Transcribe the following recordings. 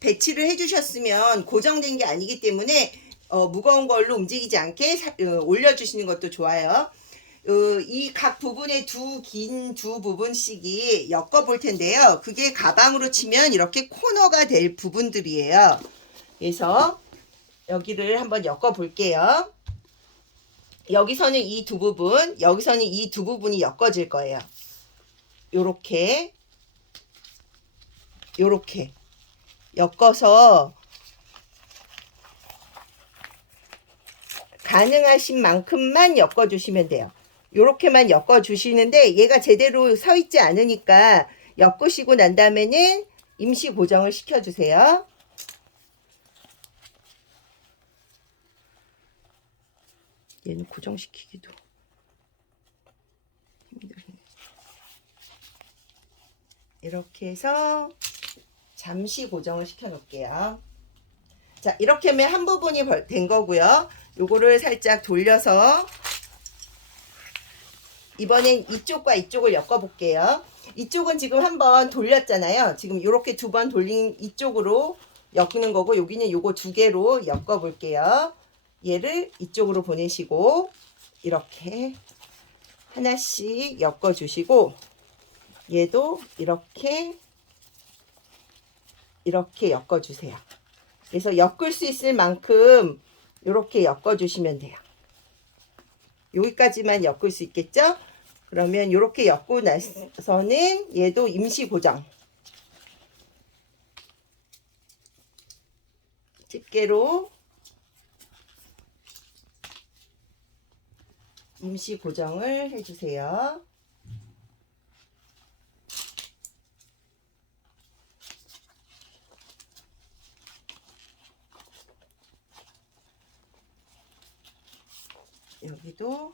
배치를 해주셨으면 고정된 게 아니기 때문에 무거운 걸로 움직이지 않게 올려주시는 것도 좋아요. 이 각 부분에 긴 두 부분씩이 엮어 볼 텐데요. 그게 가방으로 치면 이렇게 코너가 될 부분들이에요. 그래서 여기를 한번 엮어 볼게요. 여기서는 이 두 부분, 여기서는 이 두 부분이 엮어질 거예요. 요렇게 엮어서 가능하신 만큼만 엮어주시면 돼요. 요렇게만 엮어주시는데 얘가 제대로 서 있지 않으니까 엮으시고 난 다음에는 임시 고정을 시켜주세요. 얘는 고정시키기도 힘들네. 이렇게 해서 잠시 고정을 시켜 놓을게요. 자, 이렇게 하면 한 부분이 된 거고요. 요거를 살짝 돌려서 이번엔 이쪽과 이쪽을 엮어 볼게요. 이쪽은 지금 한번 돌렸잖아요. 지금 이렇게 두 번 돌린 이쪽으로 엮는 거고, 여기는 요거 두 개로 엮어 볼게요. 얘를 이쪽으로 보내시고 이렇게 하나씩 엮어 주시고, 얘도 이렇게 엮어 주세요. 그래서 엮을 수 있을 만큼 이렇게 엮어 주시면 돼요. 여기까지만 엮을 수 있겠죠? 그러면 이렇게 엮고 나서는 얘도 임시 고정. 집게로 임시 고정을 해주세요. 여기도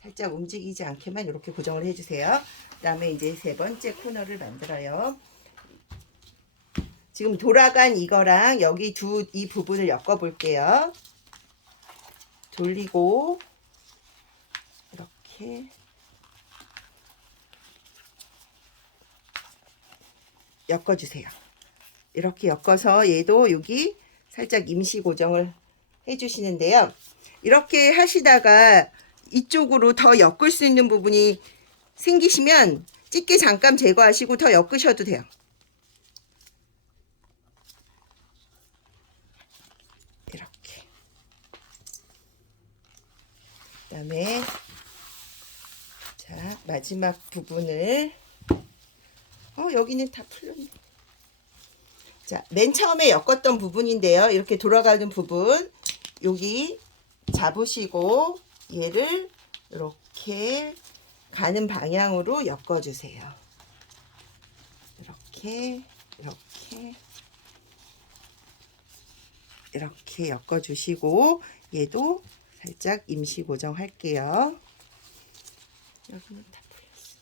살짝 움직이지 않게만 이렇게 고정을 해주세요. 그 다음에 이제 세 번째 코너를 만들어요. 지금 돌아간 이거랑 여기 이 부분을 엮어 볼게요. 돌리고 이렇게 엮어 주세요. 이렇게 엮어서 얘도 여기 살짝 임시 고정을 해 주시는데요. 이렇게 하시다가 이쪽으로 더 엮을 수 있는 부분이 생기시면 집게 잠깐 제거하시고 더 엮으셔도 돼요. 이렇게. 그 다음에 자, 마지막 부분을 여기는 다 풀렸네. 자, 맨 처음에 엮었던 부분인데요. 이렇게 돌아가는 부분 여기 잡으시고 얘를 이렇게 가는 방향으로 엮어주세요. 이렇게 엮어주시고 얘도 살짝 임시 고정할게요. 여기는 다 풀렸어.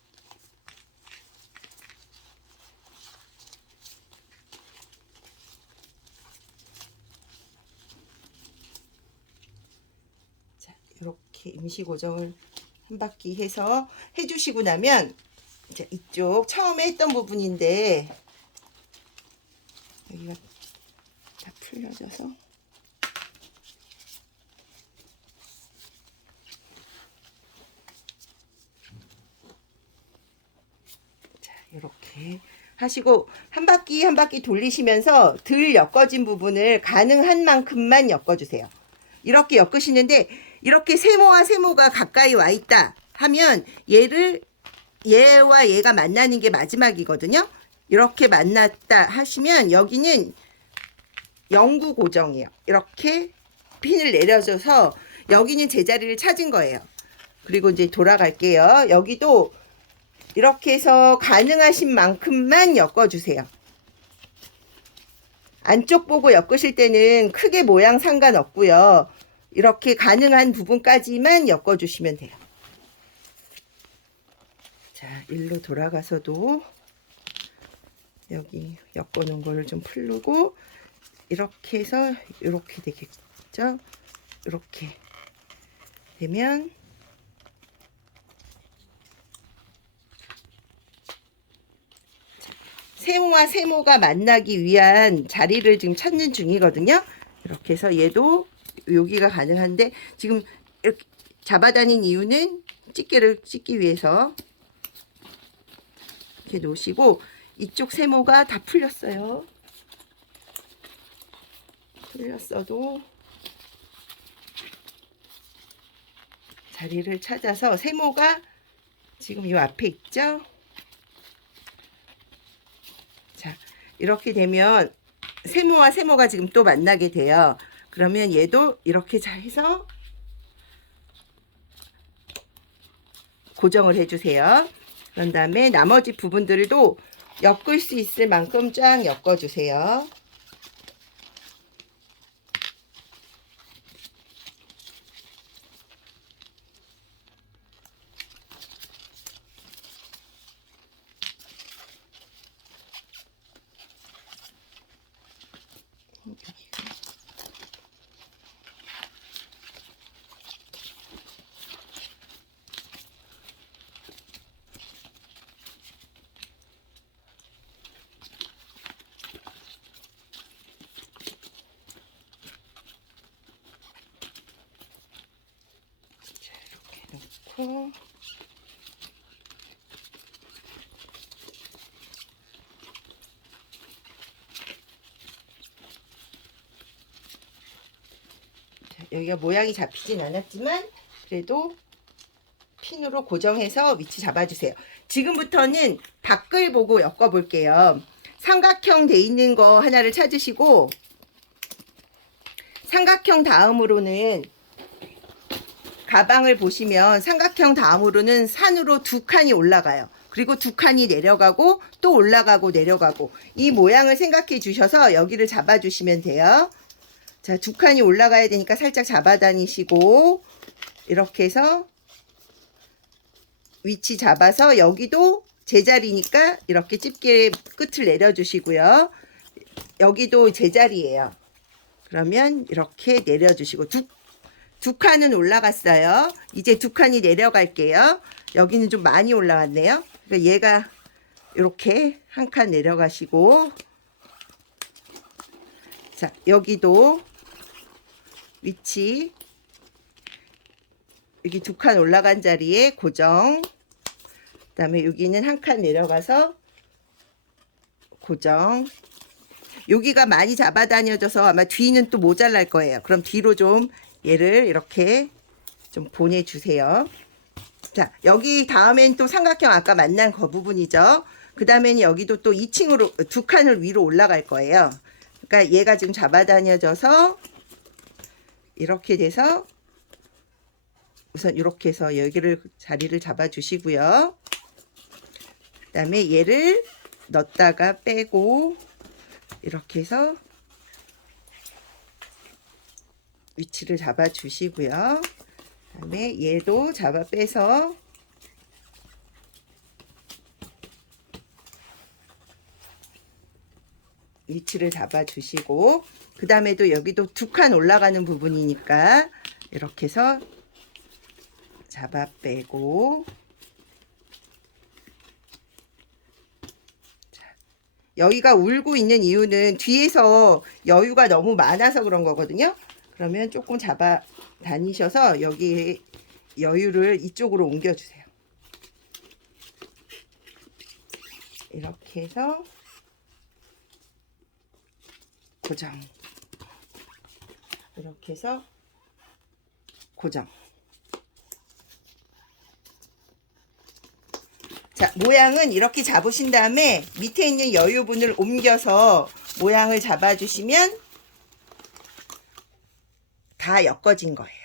자, 이렇게 임시 고정을 한 바퀴 해서 해주시고 나면 이제 이쪽 처음에 했던 부분인데 여기가 다 풀려져서 자, 이렇게 하시고 한 바퀴 한 바퀴 돌리시면서 덜 엮어진 부분을 가능한 만큼만 엮어주세요. 이렇게 엮으시는데 이렇게 세모와 세모가 가까이 와 있다 하면 얘와 얘가 만나는 게 마지막이거든요. 이렇게 만났다 하시면 여기는 영구 고정이에요. 이렇게 핀을 내려줘서 여기는 제자리를 찾은 거예요. 그리고 이제 돌아갈게요. 여기도 이렇게 해서 가능하신 만큼만 엮어주세요. 안쪽 보고 엮으실 때는 크게 모양 상관없고요. 이렇게 가능한 부분까지만 엮어주시면 돼요. 자, 일로 돌아가서도 여기 엮어놓은 거를 좀 풀고 이렇게 해서 이렇게 되겠죠? 이렇게 되면 세모와 세모가 만나기 위한 자리를 지금 찾는 중이거든요. 이렇게 해서 얘도 여기가 가능한데 지금 이렇게 잡아다닌 이유는 집게를 찢기 위해서 이렇게 놓으시고 이쪽 세모가 다 풀렸어요. 풀렸어도 자리를 찾아서 세모가 지금 이 앞에 있죠. 자, 이렇게 되면 세모와 세모가 지금 또 만나게 돼요. 그러면 얘도 이렇게 잘 해서 고정을 해주세요. 그런 다음에 나머지 부분들도 엮을 수 있을 만큼 쫙 엮어주세요. 놓고 자, 여기가 모양이 잡히진 않았지만 그래도 핀으로 고정해서 위치 잡아주세요. 지금부터는 밖을 보고 엮어 볼게요. 삼각형 돼 있는 거 하나를 찾으시고 삼각형 다음으로는 가방을 보시면 삼각형 다음으로는 산으로 두 칸이 올라가요. 그리고 두 칸이 내려가고 또 올라가고 내려가고 이 모양을 생각해 주셔서 여기를 잡아 주시면 돼요. 자, 두 칸이 올라가야 되니까 살짝 잡아 다니시고 이렇게 해서 위치 잡아서 여기도 제자리니까 이렇게 집게 끝을 내려 주시고요. 여기도 제자리예요. 그러면 이렇게 내려 주시고 두 칸은 올라갔어요. 이제 두 칸이 내려갈게요. 여기는 좀 많이 올라갔네요. 그러니까 얘가 이렇게 한 칸 내려가시고 자, 여기도 위치 여기 두 칸 올라간 자리에 고정. 그 다음에 여기는 한 칸 내려가서 고정. 여기가 많이 잡아다녀져서 아마 뒤는 또 모자랄 거예요. 그럼 뒤로 좀 얘를 이렇게 좀 보내주세요. 자, 여기 다음엔 또 삼각형 아까 만난 그 부분이죠. 그 다음에는 여기도 또 2층으로 두 칸을 위로 올라갈 거예요. 그러니까 얘가 지금 잡아다녀져서 이렇게 돼서 우선 이렇게 해서 여기를 자리를 잡아 주시고요. 그 다음에 얘를 넣었다가 빼고 이렇게 해서 위치를 잡아 주시고요. 그 다음에 얘도 잡아 빼서 위치를 잡아 주시고 그 다음에도 여기도 두 칸 올라가는 부분이니까 이렇게 해서 잡아 빼고 자, 여기가 울고 있는 이유는 뒤에서 여유가 너무 많아서 그런 거거든요. 그러면 조금 잡아 다니셔서 여기 여유를 이쪽으로 옮겨주세요. 이렇게 해서 고정. 이렇게 해서 고정. 자, 모양은 이렇게 잡으신 다음에 밑에 있는 여유분을 옮겨서 모양을 잡아주시면 다 엮어진 거예요.